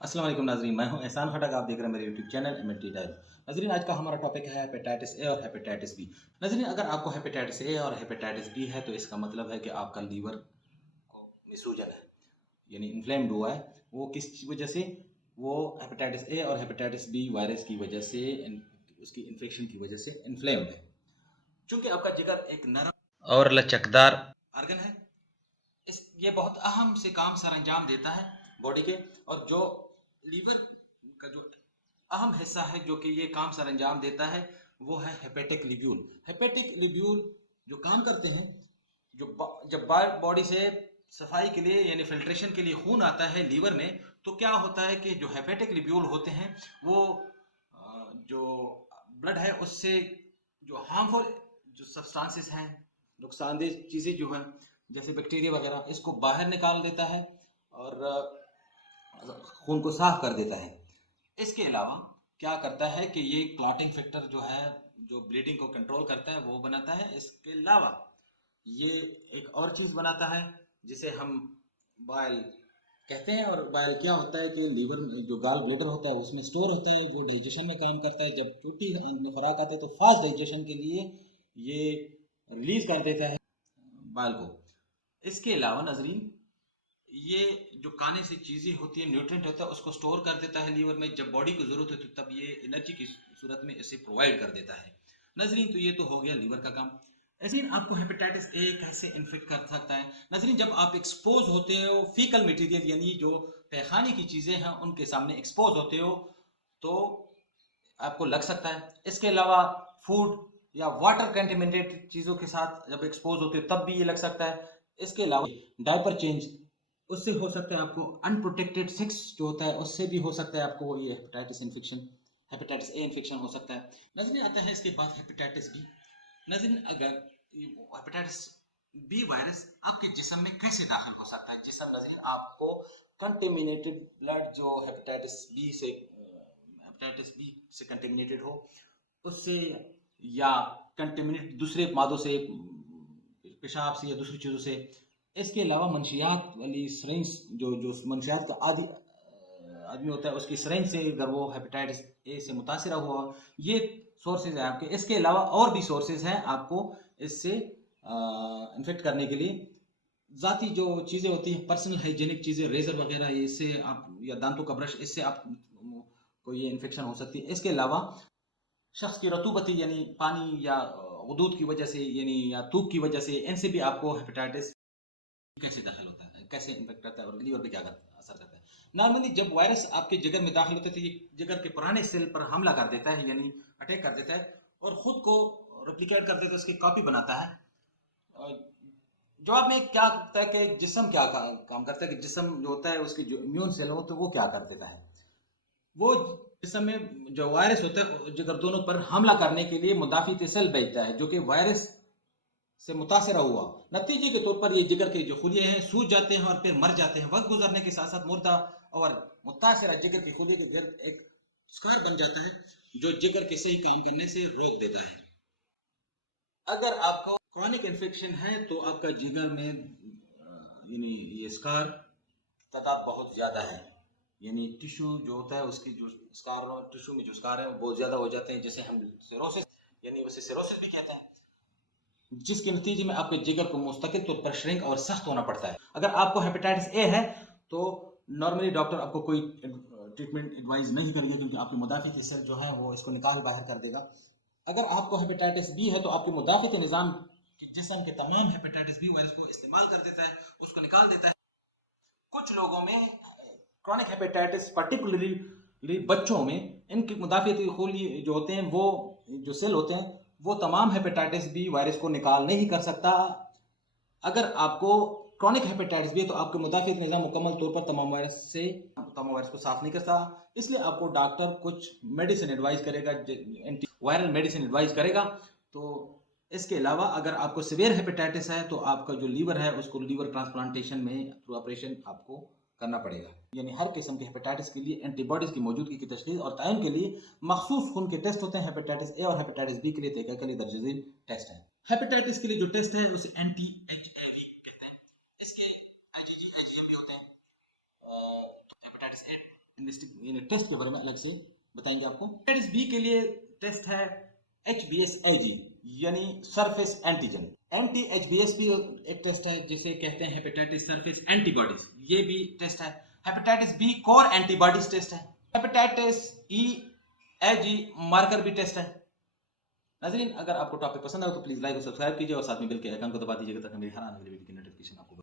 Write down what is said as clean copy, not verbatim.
अस्सलाम वालेकुम नाज़रीन, मैं हूं एहसान खटक। आप देख रहे हैं मेरे यूट्यूब चैनल एमएनटी टाइम्स। नाज़रीन, आज का हमारा टॉपिक है हेपेटाइटिस ए और हेपेटाइटिस बी। नाज़रीन, अगर आपको हेपेटाइटिस ए और हेपेटाइटिस बी है तो इसका मतलब है कि आपका लीवर में सूजन है, यानी इन्फ्लेम्ड हुआ है। वो किस वजह से? वो हेपेटाइटिस ए और हेपेटाइटिस बी वायरस की वजह से, उसकी इन्फेक्शन की वजह से इन्फ्लेम्ड है। चूंकि आपका जिगर एक नरम और लचकदार ऑर्गन है, ये बहुत अहम से काम सरअंजाम देता है बॉडी के। और जो लीवर का जो अहम हिस्सा है जो कि ये काम सरअंजाम देता है, वो है हेपेटिक लिब्यूल। हेपेटिक लिब्यूल जो काम करते हैं, जब बॉडी से सफाई के लिए यानी फिल्ट्रेशन के लिए खून आता है लीवर में, तो क्या होता है कि जो हेपेटिक लिब्यूल होते हैं वो जो ब्लड है उससे जो हार्मफुल जो सब्सटेंसेस हैं, नुकसानदेह चीज़ें जो हैं जैसे बैक्टीरिया वगैरह, इसको बाहर निकाल देता है और खून को साफ कर देता है। इसके अलावा क्या करता है कि ये क्लॉटिंग फैक्टर जो है, जो ब्लीडिंग को कंट्रोल करता है, वो बनाता है। इसके अलावा ये एक और चीज़ बनाता है जिसे हम बाइल कहते हैं। और बाइल क्या होता है कि लीवर जो गाल ब्लैडर होता है उसमें स्टोर होता है, वो डाइजेशन में काम करता है। जब टूटी खुराक आती है तो फास्ट डाइजेशन के लिए ये रिलीज कर देता है बाइल को। इसके अलावा नाजरीन, ये जो खाने से चीज़ें होती है, न्यूट्रिएंट होता है, उसको स्टोर कर देता है लीवर में। जब बॉडी को ज़रूरत होती है तब ये एनर्जी की सूरत में इसे प्रोवाइड कर देता है। नजरीन, तो ये तो हो गया लीवर का काम। नजरीन, आपको हेपेटाइटिस ए कैसे इन्फेक्ट कर सकता है? नजरीन, जब आप एक्सपोज होते हो फीकल मटेरियल यानी जो पैखाने की चीज़ें हैं उनके सामने एक्सपोज होते हो तो आपको लग सकता है। इसके अलावा फूड या वाटर कंटेमिनेटेड चीज़ों के साथ जब एक्सपोज होते हो तब भी ये लग सकता है। इसके अलावा डायपर चेंज, उससे हो सकता है आपको। अनप्रोटेक्टेड सेक्स जो होता है उससे भी हो सकता है आपको ये hepatitis infection, hepatitis A infection हो सकता है। नजर आता है इसके बाद हेपेटाइटिस बी। नजर अगर हेपेटाइटिस बी वायरस आपके जिस्म में कैसे दाखिल हो सकता है? जिस्म नजर आपको कंटेमिनेटेड ब्लड जो हेपेटाइटिस बी से कंटेमिनेटेड हो उससे, या कंटेमिनेट दूसरे मादों से, पेशाब से या दूसरी चीज़ों से। इसके अलावा मंशियात वाली सरेंज, जो मंशियात का आदमी होता है उसकी सरेंज से अगर वो हेपेटाइटिस ए से मुतासर हुआ, ये सोर्सेज हैं आपके। इसके अलावा और भी सोर्सेज हैं आपको इससे इन्फेक्ट करने के लिए। ज़ाती जो चीज़ें होती हैं, पर्सनल हाइजीनिक चीज़ें, रेजर वगैरह, इससे आप, या दांतों का ब्रश, इससे आप को ये इन्फेक्शन हो सकती है। इसके अलावा शख्स की रतूबती यानी पानी या दूध की वजह से, यानी या थूक की वजह से, इनसे भी आपको हेपेटाइटिस कैसे दाखिल होता है, कैसे इन्फेक्ट करता है और लीवर पे क्या असर करता है। नॉर्मली जब वायरस आपके जिगर में दाखिल होता है तो ये जिगर के पुराने सेल पर हमला कर देता है, यानी अटैक कर देता है और खुद को रेप्लिकेट कर देता है, उसकी कॉपी बनाता है। जवाब में क्या करता है कि जिस्म क्या काम करता है कि जिस्म जो होता है उसके जो इम्यून सेल हो तो वो क्या कर देता है, वो जिस्म में जो वायरस होता है जिगर दोनों पर हमला करने के लिए मुदाफित सेल भेजता है जो कि वायरस से मुतासर हुआ। नतीजे के तौर पर ये जिगर के जो खुलिये हैं सूज जाते हैं और फिर मर जाते हैं। वक्त गुजरने के साथ साथ मुर्दा और मुतासरा जिगर के खुलिये के गिर्द एक स्कार बन जाता है जो जिगर के सही काम करने से रोक देता है। अगर आपको क्रॉनिक इन्फेक्शन है तो आपका जिगर में यानी ये स्कार तादाद बहुत ज़्यादा है, यानी टिश्यू जो होता है उसकी जो स्कार, टिश्यू में जो स्कार है वो बहुत ज़्यादा हो जाते हैं, जैसे हम सिरोसिस, यानी उसे सिरोसिस भी कहते हैं, जिसके नतीजे में आपके जिगर को मुस्तकिल तौर पर श्रिंक और सख्त होना पड़ता है। अगर आपको हेपेटाइटिस ए है तो नॉर्मली डॉक्टर आपको कोई ट्रीटमेंट एडवाइस नहीं करेगा क्योंकि आपके मुदाफ़ित सेल जो है वो इसको निकाल बाहर कर देगा। अगर आपको हेपेटाइटिस बी है तो आपके मुदाफ़ित निज़ाम जिस्म के तमाम हेपेटाइटिस बी वायरस को इस्तेमाल कर देता है, उसको निकाल देता है। कुछ लोगों में क्रॉनिक हेपेटाइटिस, पर्टिकुलरली बच्चों में, इनकी मुदाफ़िती खूली जो होते हैं, वो जो सेल होते हैं वो तमाम हेपेटाइटिस बी वायरस को निकाल नहीं कर सकता। अगर आपको क्रॉनिक हेपेटाइटिस बी है तो आपके मुदाफ़ित निज़ाम मुकम्मल तौर पर तमाम वायरस को साफ नहीं करता, इसलिए आपको डॉक्टर कुछ मेडिसिन एडवाइस करेगा, एंटी वायरल मेडिसिन एडवाइस करेगा। तो इसके अलावा अगर आपको सीवियर हेपेटाइटिस है तो आपका जो लीवर है उसको लीवर ट्रांसप्लांटेशन में थ्रू ऑपरेशन आपको करना पड़ेगा। यानी हर किस्म के हेपेटाइटिस के लिए एंटीबॉडीज की मौजूदगी की तशखीस और तयन के लिए मखसूस खून के टेस्ट होते हैं। हेपेटाइटिस ए और हेपेटाइटिस बी के लिए तहकीकाती दर्ज झील टेस्ट है। हेपेटाइटिस के लिए जो टेस्ट है उसे एंटी एचआईवी कहते हैं। इसके आईजीजी आईजीएम भी होते हैं। हेपेटाइटिस ए टेस्ट के बारे में अलग से बताएंगे आपको। हेपेटाइटिस बी के लिए टेस्ट है HBsAg यानी सरफेस एंटीजन। एंटी HBs भी एक टेस्ट है जिसे कहते हैं हेपेटाइटिस सरफेस एंटीबॉडीज, ये भी टेस्ट है। Hepatitis B core antibodies test है। हेपेटाइटिस ई एजी मार्कर भी टेस्ट है। नाज़रीन, अगर आपको टॉपिक पसंद आए तो प्लीज लाइक और सब्सक्राइब कीजिए और साथ में बेल के आइकन को दबा दीजिएगा ताकि मेरी हर आने वाली वीडियो की नोटिफिकेशन आपको